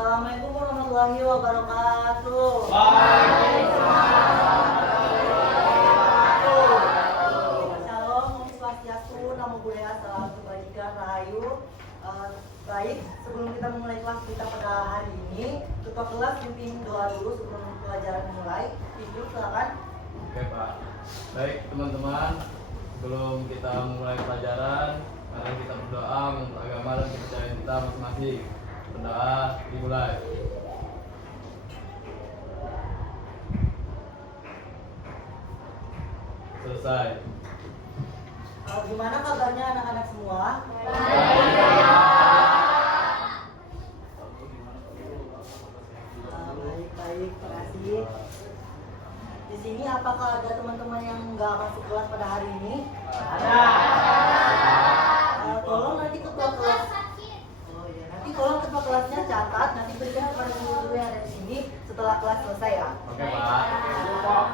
Assalamualaikum warahmatullahi wabarakatuh. Shalom, Om Swastiastu, Namo Buddhaya, Salam Kebajikan, Rahayu. Baik, sebelum kita memulai kelas kita pada hari ini, ketua kelas pimpin doa dulu sebelum pelajaran dimulai. Ibu, silakan. Oke Pak. Baik teman-teman, sebelum kita memulai pelajaran, mari kita berdoa menurut agama dan kepercayaan kita masing-masing. Berdoa dimulai. Selesai. Gimana kabarnya anak-anak semua? Baik, terima kasih. Di sini apakah ada teman-teman yang nggak masuk kelas pada hari ini? Ada. Tolong nanti ketua kelas. Oh iya, nanti tolong ketua kelasnya catat, nanti berikan kepada guru-guru yang ada di sini setelah kelas selesai ya. Oke Pak.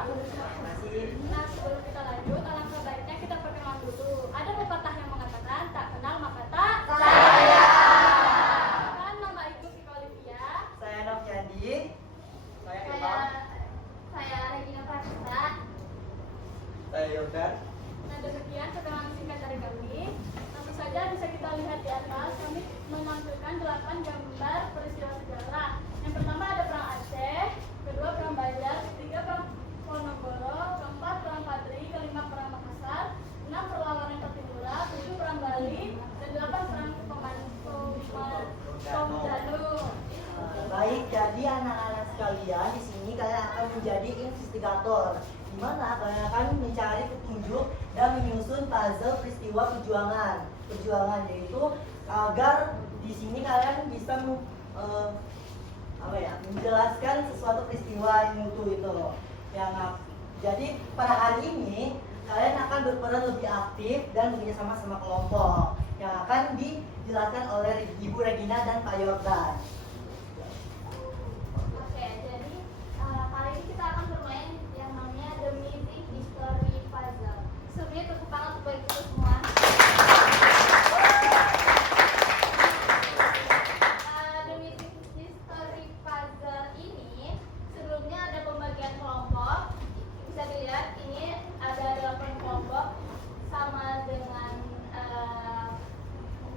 Terima kasih. Nah, sebelum kita lanjut, alangkah baiknya kita perkenalan dulu. Ada pepatah yang mengatakan, tak kenal maka tak sayang. Kan nama Ibu Vika Olivia. Saya Noviandi. Saya Saya Regina Pratista. Saya Yogan. Nah, demikian perkenalan singkat dari kami. Tentu saja bisa kita lihat di atas, kami menampilkan 8 gambar peristiwa sejarah. Yang pertama ada perang Aceh, kedua perang Badar, ketiga perang Ponorogo, keempat perang Padri, kelima perang Makassar, 6 perlawanan Katimura, 7 perang Bali, dan 8 perang Komdanu. Baik, jadi anak-anak sekalian di sini kalian akan menjadi investigator, di mana kalian akan mencari petunjuk dan menyusun puzzle peristiwa perjuangan yaitu agar di sini kalian bisa menjelaskan sesuatu peristiwa yang utuh itu. Jadi pada hari ini kalian akan berperan lebih aktif dan bekerja sama sama kelompok yang akan dijelaskan oleh Ibu Regina dan Pak Yordan. Oke, jadi kali ini kita akan bermain yang namanya The Mythic History Puzzle. Sebelumnya tepuk tangan untuk bagi kita semua. The Mythic History Puzzle ini sebelumnya ada pembagian kelompok. Bisa dilihat ini ada 8 kelompok sama dengan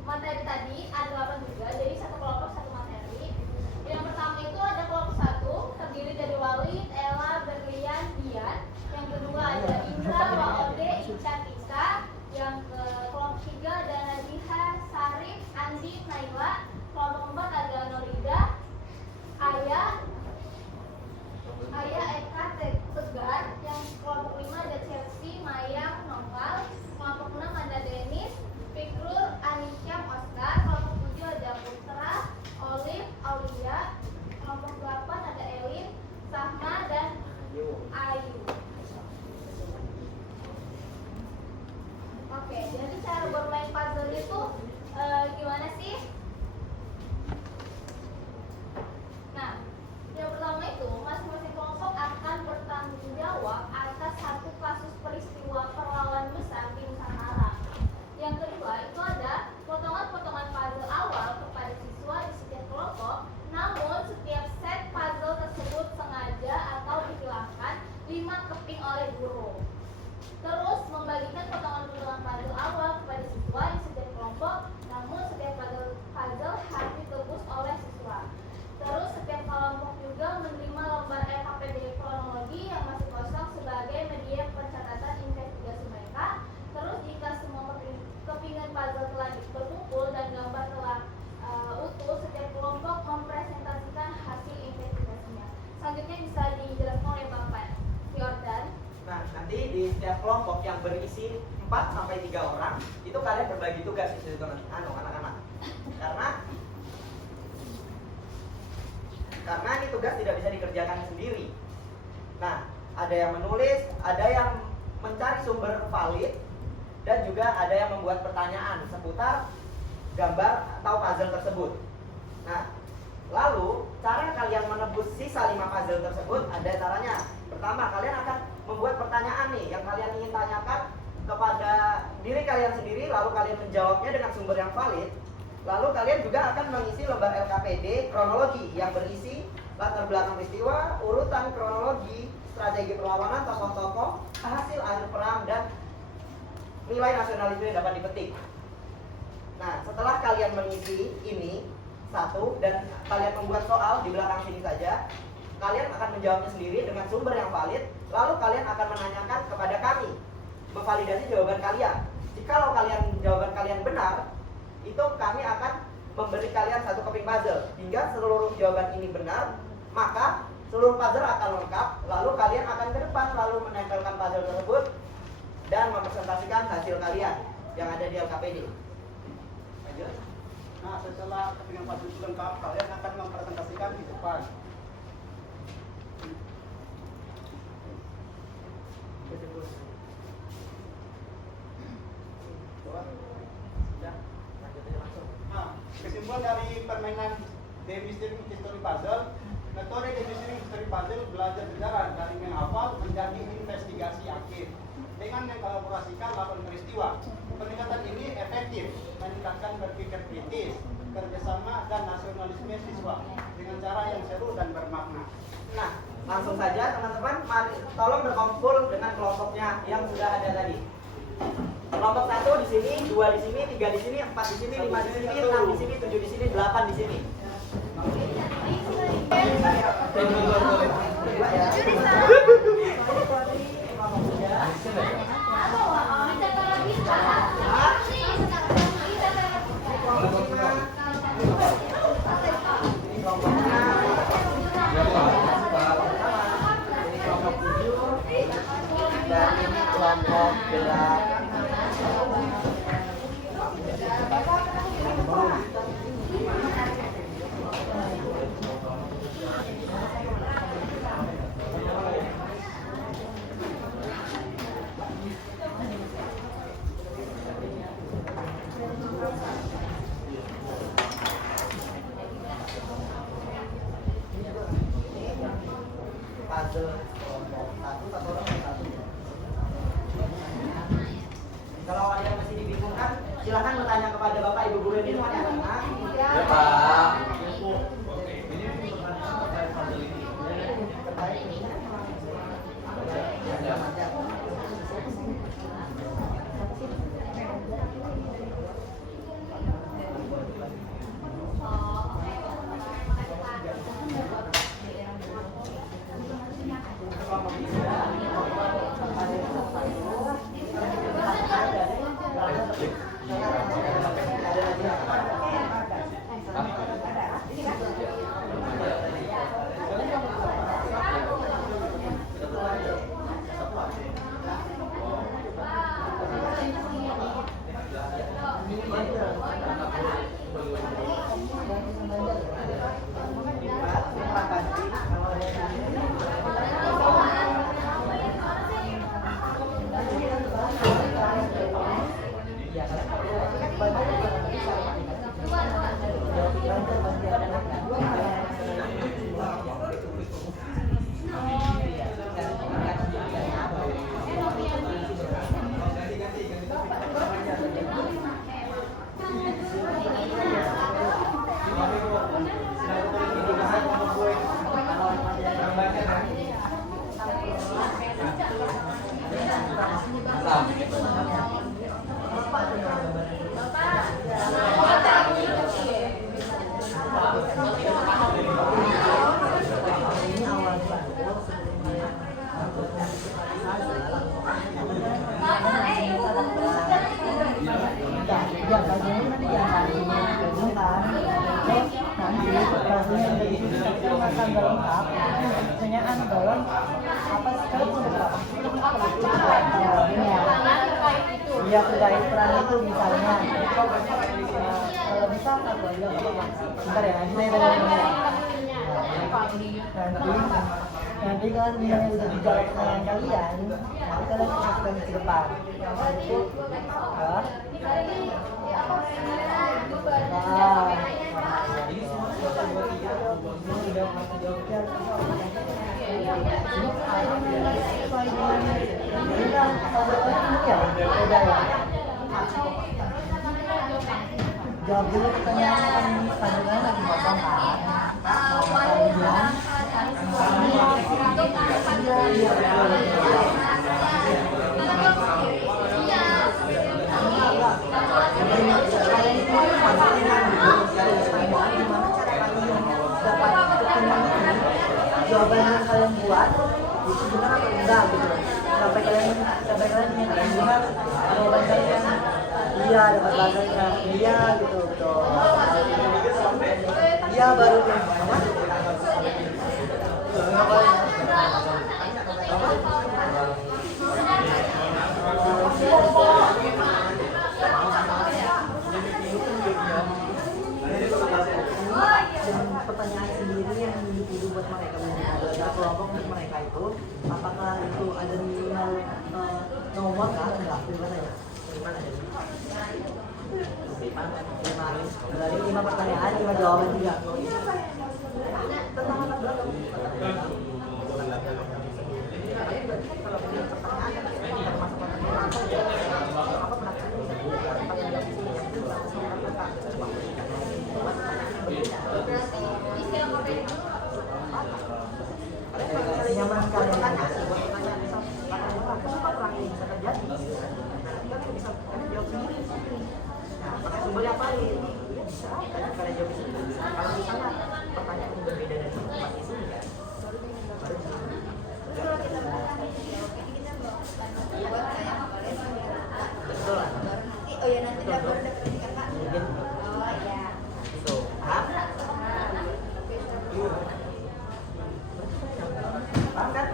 materi tadi ada 8 juga. Jadi satu kelompok satu materi. Yang pertama itu ada kelompok 1 terdiri dari Walid, Ella, Berlian, Dian. Yang kedua ada Indra, Waode, Ica, Tika. Yang ke kelompok 3 ada Nadiha, Sarif, Andi, Naila. Kelompok 4 ada Norida, Ayah, Eka, Tegar. Yang kelompok 5 ada Chelsea, Maya, Noval. Kelompok 6 ada Denis, Fikrul, Anisyam, Oscar. Kelompok 7 ada Putra, Olive, Aulia. Kelompok 8 ada Elin, Sahma, dan Ayu. Oke, jadi cara bermain puzzle itu gimana sih? Nah, yang pertama itu masing-masing kelompok akan bertanggung jawab atas satu kasus peristiwa perlawanan besar di Nusantara. Yang kedua itu ada potongan-potongan puzzle awal kepada siswa di setiap kelompok. Namun setiap set puzzle tersebut sengaja atau dihilangkan 5 keping oleh guru. Terus membagikan potongan-potongan puzzle awal kepada siswa di setiap kelompok. Namun setiap puzzle harus ditebus oleh siswa. Terus setiap kelompok juga menerima lembar LKPD kronologi yang masih kosong sebagai media pencatatan investigasi mereka. Terus jika semua kepingan puzzle telah berkumpul dan gambar telah utuh, setiap kelompok mempresentasikan hasil investigasinya. Selanjutnya bisa dijelaskan oleh Bapak Yordan. Nah, nanti di setiap kelompok yang berisi 4 sampai 3 orang, itu kalian berbagi tugas di situ anak-anak. Karena ini tugas tidak bisa dikerjakan sendiri. Nah, ada yang menulis, ada yang mencari sumber valid, dan juga ada yang membuat pertanyaan seputar gambar atau puzzle tersebut. Nah, lalu cara kalian menebus sisa 5 puzzle tersebut ada caranya. Pertama, kalian akan membuat pertanyaan nih yang kalian ingin tanyakan kepada diri kalian sendiri, lalu kalian menjawabnya dengan sumber yang valid. Lalu kalian juga akan mengisi lembar LKPD kronologi yang berisi latar belakang peristiwa, urutan kronologi, strategi perlawanan, tokoh-tokoh, hasil akhir perang, dan nilai nasionalisme yang dapat dipetik. Nah, setelah kalian mengisi ini satu dan kalian membuat soal di belakang sini saja, kalian akan menjawabnya sendiri dengan sumber yang valid. Lalu kalian akan menanyakan kepada kami, memvalidasi jawaban kalian. Jikalau jawaban kalian benar, itu kami akan memberi kalian satu keping puzzle. Hingga seluruh jawaban ini benar, maka seluruh puzzle akan lengkap. Lalu kalian akan ke depan lalu menempelkan puzzle tersebut dan mempresentasikan hasil kalian yang ada di LKPD. Lanjut. Nah, setelah kepingan puzzle itu lengkap, kalian akan mempresentasikan di depan. Nah, kesimpulan dari permainan Demystirring History Puzzle, metode Demystirring History Puzzle belajar sejarah dari menghafal menjadi investigasi akhir dengan mengkolaborasikan 8 peristiwa. Pendekatan ini efektif meningkatkan berpikir kritis, kerjasama, dan nasionalisme siswa dengan cara yang seru dan bermakna. Nah, langsung saja teman-teman, mari tolong berkumpul dengan kelompoknya yang sudah ada tadi. Kelompok 1 di sini, 2 di sini, 3 di sini, 4 di sini, 5 di sini, 6 di sini, 7 di sini, 8 di sini. Dan ini kelompok gerak. Puzzle kelompok satu orang satu. Kalau ada yang masih dibingungkan, silakan bertanya kepada Bapak Ibu guru di depan anak-anak. Ya, Pak. Ya terkait peran itu misalnya kalau bisa satu aja bentar ya saya nanti kalau misalnya udah dijawab pertanyaan kalian nanti kalian masukkan ke depan Jawab dulu pertanyaan apa ini? Pada kalian lagi ngomong kan? Kalian jawaban yang kalian buat itu benar atau enggak gitu. Sampai kalian menyatakan benar jawaban kalian iya dapat bahasa iya gitu betul. Iya baru deh. Pertanyaan sendiri yang dituju buat mereka ada kelompok untuk mereka itu apakah itu ada minimal nomor kah? Enggak, gimana ya? Gimana ya? Berarti 5 pertanyaan, 5 jawaban juga. Tentang latar belakang. Nyaman kalian kan bisa terjadi bisa jawab sendiri. Nah, pakai sumber yang valid bisa kalian jawab sendiri. Kalau misalnya pertanyaan yang berbeda dari tempat itu ya betul lah. Oh ya nanti dapur udah perhatikan Pak. Oh iya. Itu. Paham? Paham kan?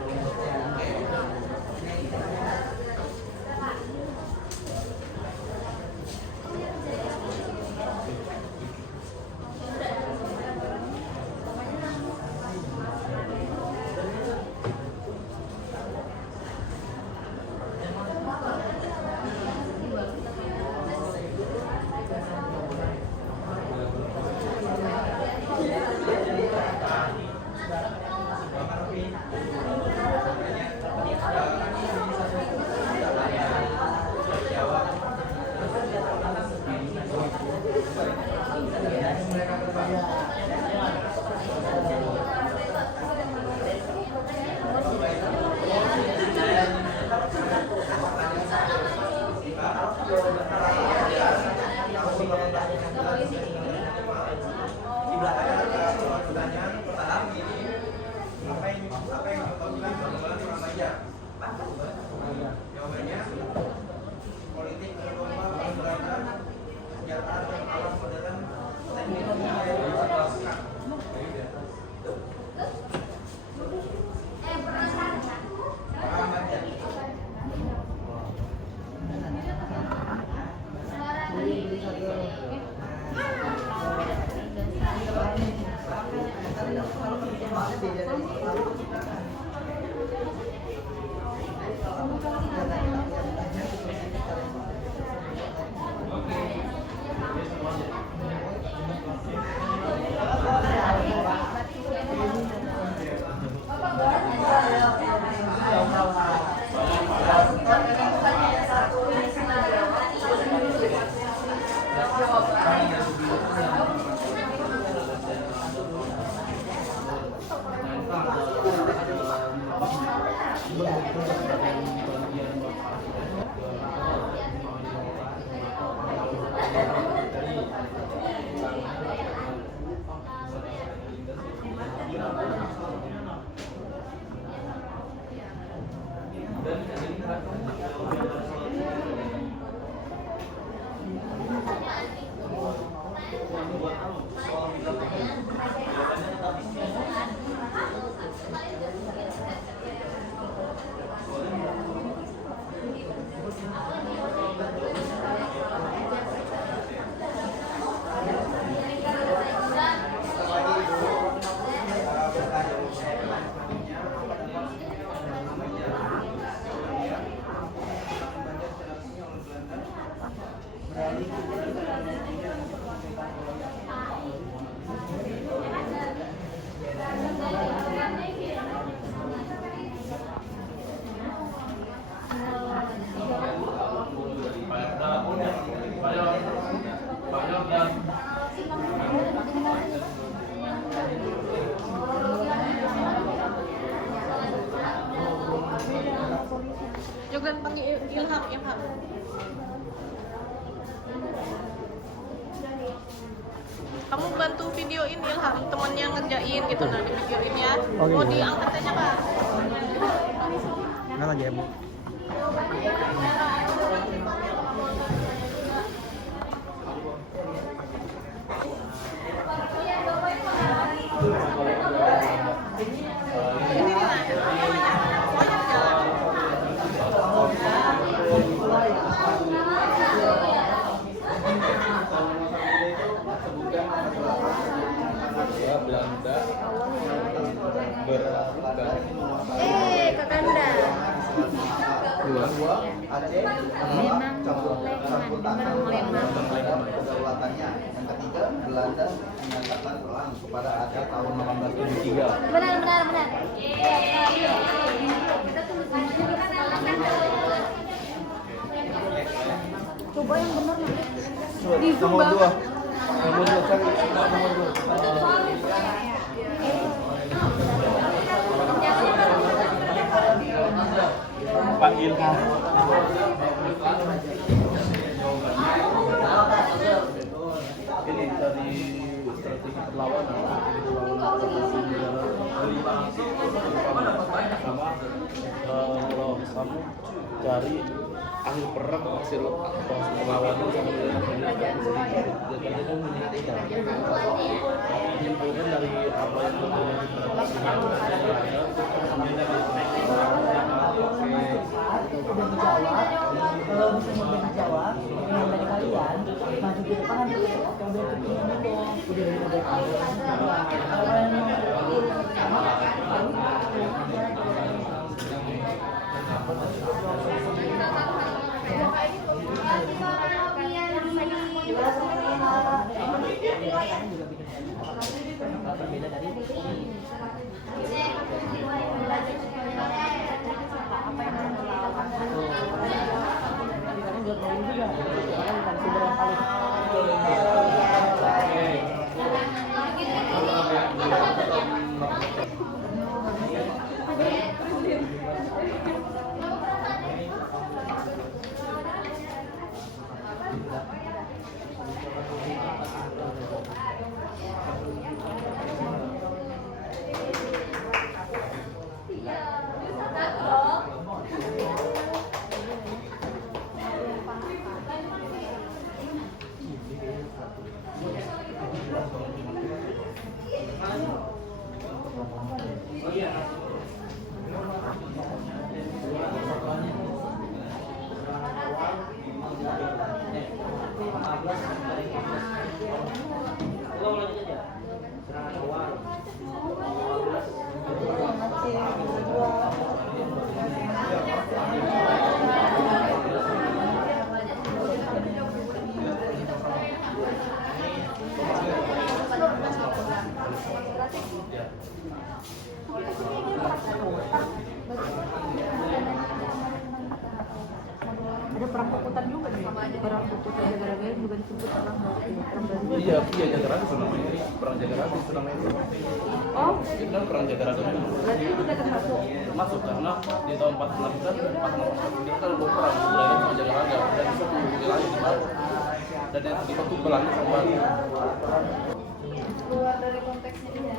panggil Ilham. Kamu bantu videoin Ilham, temennya ngerjain gitu, nah di videoin ya. Oh diangkat aja Kak. Nggak lagi ya, Bu. Belanda berlaga Kakanda. dua Aceh Memang Lembang kedaulatannya. Yang ketiga, Belanda menyatakan perang kepada Aceh tahun 1873. Benar. Coba yang benar nanti. Nomor dua cari nomor dua. Pak Ilham. ini dari strategi perlawanan sama kalau kamu cari akhir perang hasil perlawanan sama menyimpulkan dari apa yang terjadi Udah dijawab, kalau misalnya udah dijawab, yang dari kalian maju ke depan nanti coba bikin dulu, udah kalau kalian mau berbeda dari ada perang Pokutan juga nih. Perang Pokutan gara-gara juga disebut perang Baru. iya Jagaranda sebenarnya perang Jagaranda sebenarnya Oh, itu kan perang Jagaranda berarti itu udah termasuk. termasuk karena di tahun 46 kan 46 kita kan ada perang Belanda sama Jagaranda dan itu satu wilayah di bawah dan yang terlibat tuh Belanda sama Bali. Keluar dari konteksnya dia.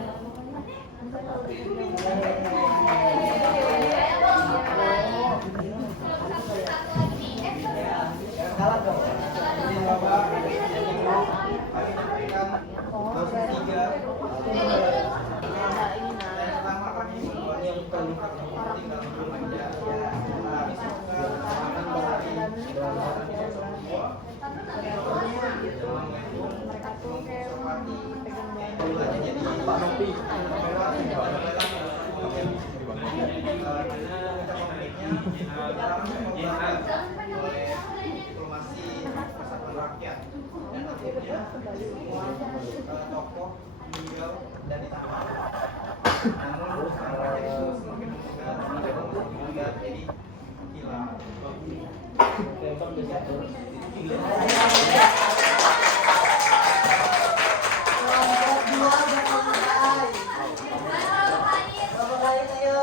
Kalah dong. Pak Nopi Rakyat dan akhirnya semua tokoh meninggal dan ditahan. Namun rakyat itu semakin meninggal jadi gila. Berapa kali ayo?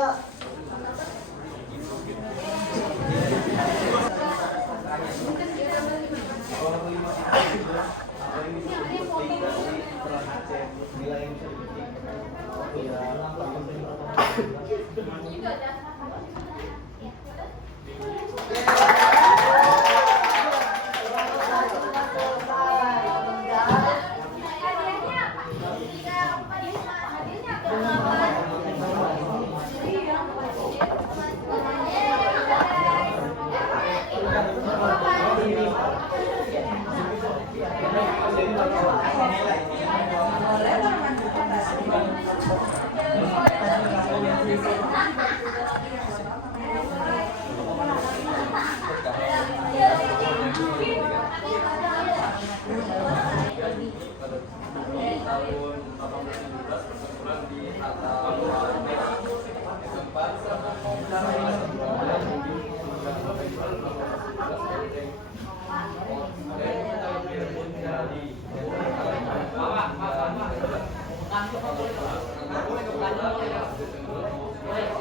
Juga dasar. Ya, terus? Hadiahnya apa? Jika hadiahnya tahun 1817 pertempuran di tempat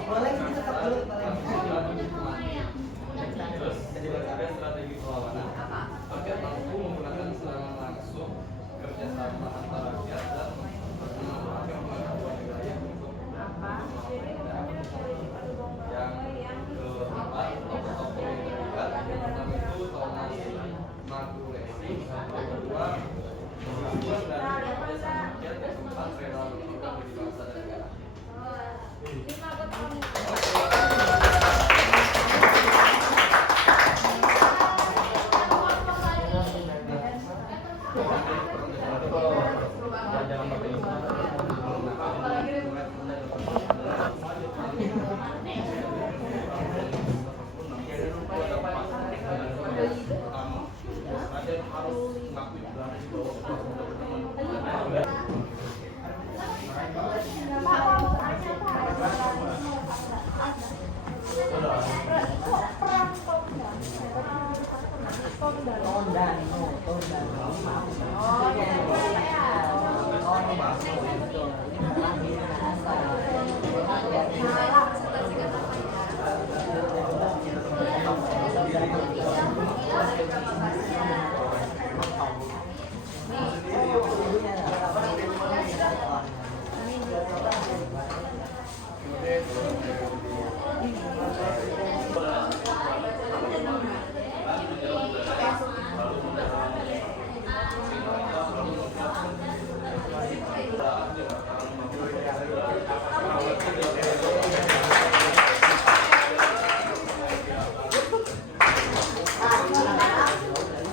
Boleh sih tetap dulu. strategi perlawanan agar mampu menggunakan serangan langsung kerjasama antara rakyat dan yang keempat tokoh-tokoh yang terlibat. Yang pertama itu Thomas Makulesi, yang kedua Muhammad dari Desa Rakyat, yang keempat rela berkorban bagi bangsa dan negara.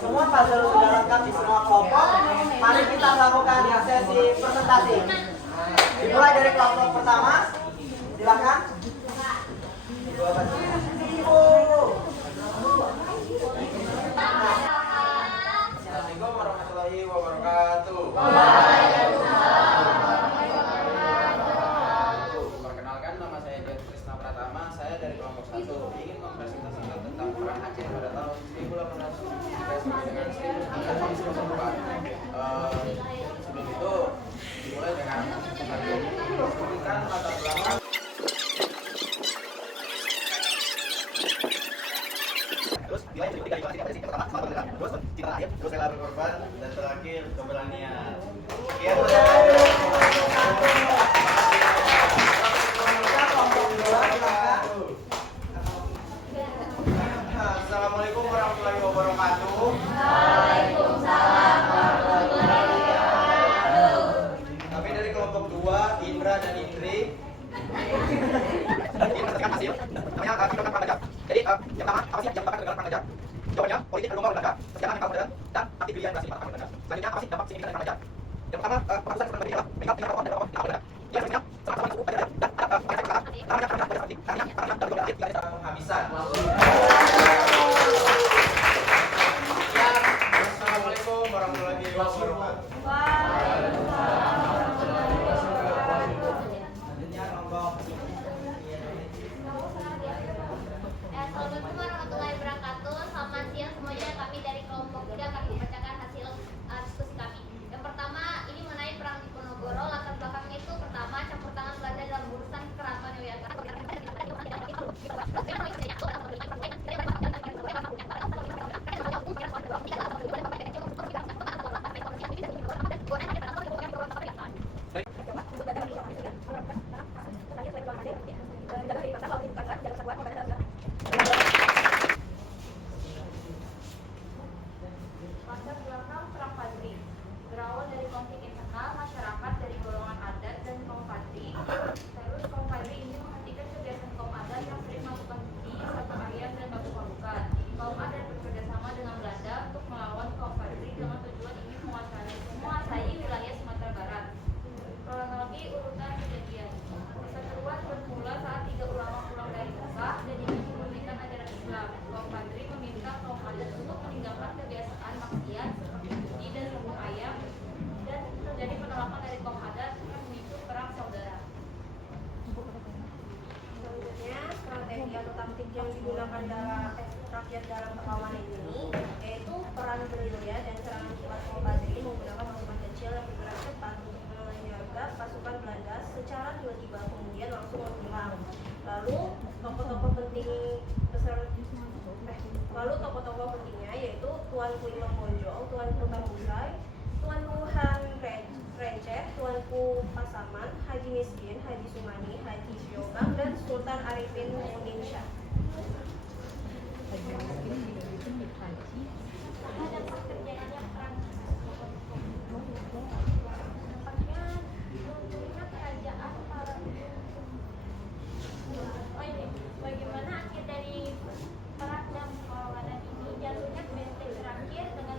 Semua puzzle sudah lengkap di semua kelompok. Mari kita lakukan sesi presentasi. Dimulai dari kelompok pertama. Silakan. Assalamualaikum warahmatullahi wabarakatuh. Perkenalkan, nama saya Dian Krisna Pratama. Saya dari kelompok 1. Ingin mempresentasikan tentang perang Aceh pada tahun 1873 sampai dengan 1994. Sebelum itu dimulai dengan sebutkan latar belakang. Terus nilai yang ketiga itu dari pertama terus cinta lahir, terus rela berkorban, dan terakhir keberanian. Sekian. Assalamualaikum warahmatullahi wabarakatuh. Kami dari kelompok 2, Indra dan Indri. Ini hasil. Namanya kita perang gajah. Jadi yang pertama apa sih yang dapat negara perang gajah? Jawabannya politik berlomba olahraga, kesejahteraan yang modern, dan aktif pilihan kasih perang gajah. Selanjutnya apa sih dampak signifikan perang gajah? Yang pertama penghapusan perang gajah meningkat dengan rokok dan rokok tidak olahraga. Yang selanjutnya sama-sama cukup gajah dan perang gajah. Namanya perang gajah politik. Artinya perang dari dua belas tiga penghabisan. Assalamualaikum warahmatullahi wabarakatuh. Assalamualaikum warahmatullahi wabarakatuh. Selamat siang semuanya. Kami dari kelompok 3 akan membacakan hasil diskusi kami. Yang pertama, ini mengenai perang Diponegoro, latar belakang yang digunakan rakyat dalam perlawanan ini yaitu peran gerilya dan serangan cepat Kolbadri menggunakan pasukan kecil yang bergerak cepat untuk menyergap pasukan Belanda secara tiba-tiba kemudian langsung menghilang. Lalu tokoh-tokoh pentingnya yaitu Tuanku Imam Bonjol, Tuanku Tambusai, Tuanku Han Receh, Tuanku Pasaman, Haji Miskin, Haji Sumani, Haji Syobang, dan Sultan Arifin Muninsyah. Dampak terjadinya perang kerajaan para bagaimana akhir dari perang dan perlawanan ini, jatuhnya benteng terakhir dengan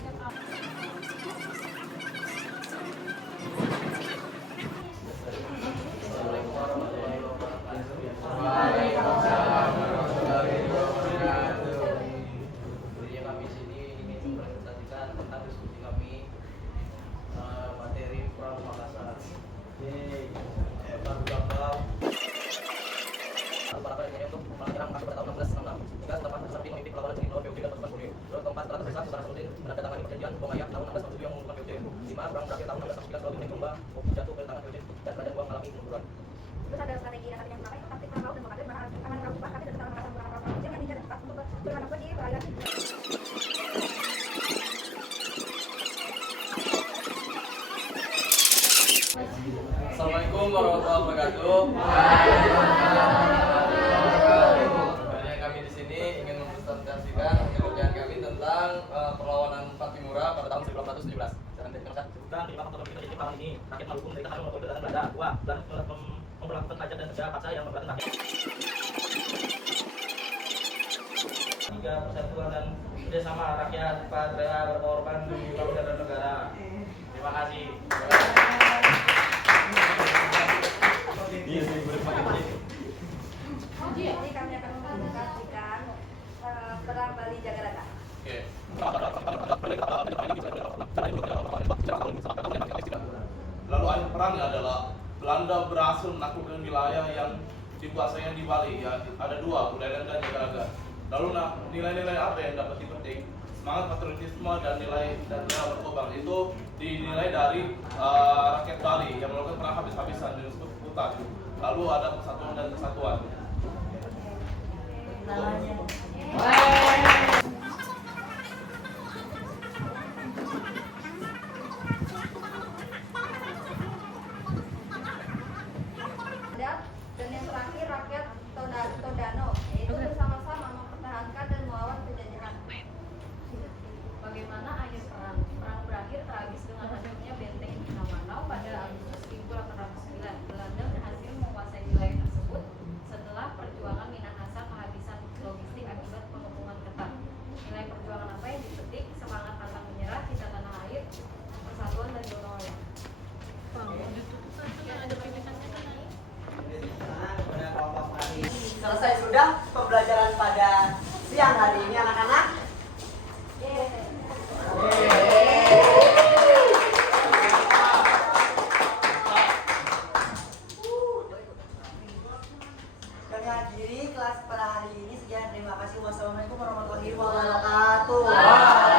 Assalamualaikum warahmatullahi wabarakatuh. Waalaikumsalam warahmatullahi wabarakatuh. Tentunya kami sini ingin mempresentasikan tentang diskusi kami materi Perang Makassar. Para pendiri untuk melancarkan masuk pada tahun 1666 hingga setelah Sapi memimpin perlawanan dengan PUJ dan pasukan Sudin. Lalu keempat telah terpisah Sultan Hasanuddin menandatangani perjanjian Bongaya tahun 1647 yang mengumpulkan PUJ. 5. Perang berakhir tahun 1649 lalu Gunung Jumba jatuh ke tangan PUJ dan kerajaan Buang mengalami kemunduran. Terus ada strategi yang memakai taktik perang laut dan mengatur aman perang ubah tapi tentang mengatakan perang yang bisa cepat untuk bermanfaat di perairan. Assalamualaikum warahmatullahi wabarakatuh. Sebenarnya kami di sini ingin mempresentasikan pekerjaan kami tentang perlawanan Patimura pada tahun 1817. Dan kelima faktor penting terjadi perang ini, rakyat Maluku mereka harus melakukan kedatangan Belanda. 2. Belanda memperlakukan pajak dan kerja paksa yang memberatkan rakyat. 3. Persatuan dan kerjasama rakyat Patria berkorban demi bangsa dan negara. Terima kasih. Jadi kami akan mempresentasikan perang Bali Jagaraga. Oke. Lalu akhir perangnya adalah Belanda berhasil menaklukkan wilayah yang dikuasai di Bali, ya ada 2, Buleleng dan Jagaraga. Lalu nilai-nilai apa yang dapat dipetik? Semangat patriotisme dan nilai berkembang itu dinilai dari rakyat Bali yang melakukan perang habis-habisan dan disebut Kutan. Lalu ada persatuan dan kesatuan. Dan yang terakhir rakyat Tondano, yaitu bersama-sama mempertahankan dan melawan penjajahan. bagaimana akhir perang. Perang berakhir tragis dengan hancurnya benteng Minangkabau pada Agustus 1809. Belanda berhasil menguasai wilayah tersebut setelah perjuangan Minahasa kehabisan logistik akibat pengepungan ketat. Nilai perjuangan apa yang dipetik? Semangat pantang menyerah, cinta tanah air, persatuan dan gotong royong. Selesai sudah pembelajaran pada siang hari ini anak-anak? Kami akhiri kelas pada hari ini. Sekian, terima kasih. Wassalamualaikum warahmatullahi wabarakatuh.